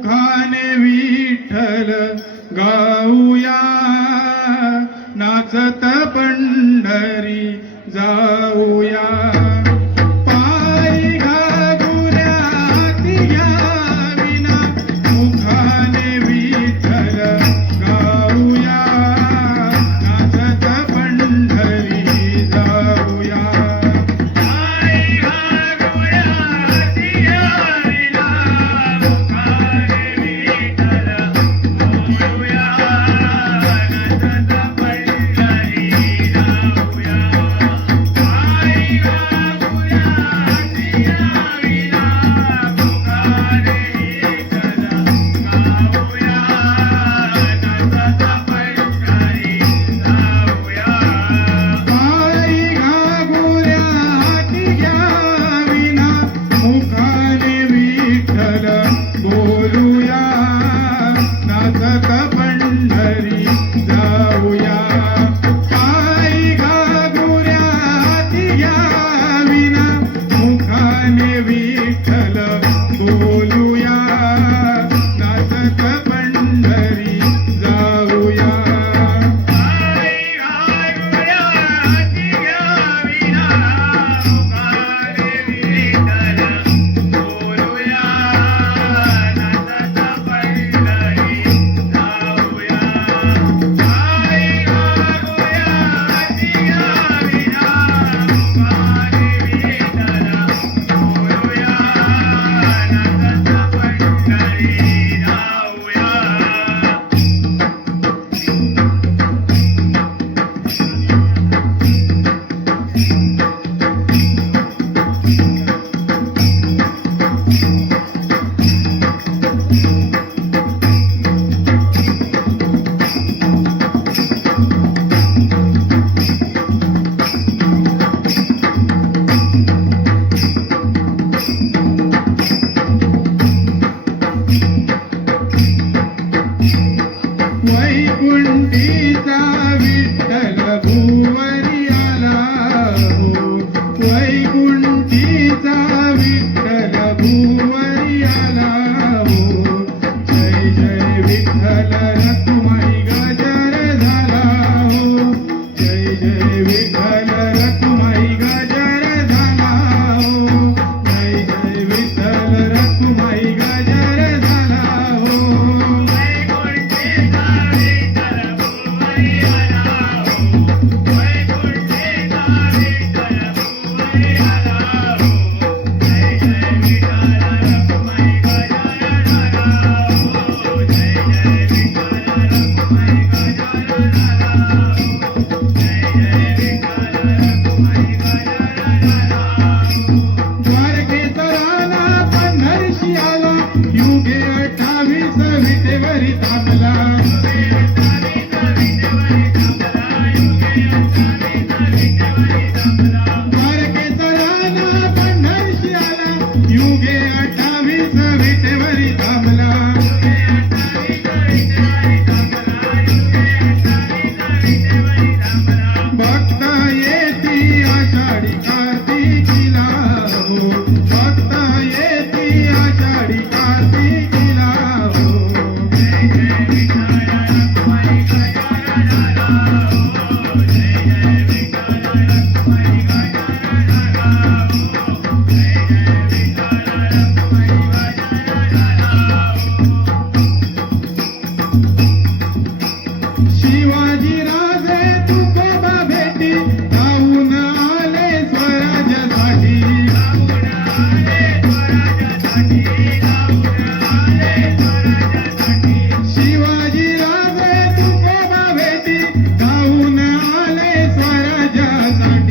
मुखाने विठ्ठल गाऊया. नाचत पंढरी जाऊया. नाचत वैकुंठीचा विठ्ठल विटे वरी तापला शिवाजीराजे तुकोबा भेटी जाऊन आले स्वराज्यासाठी.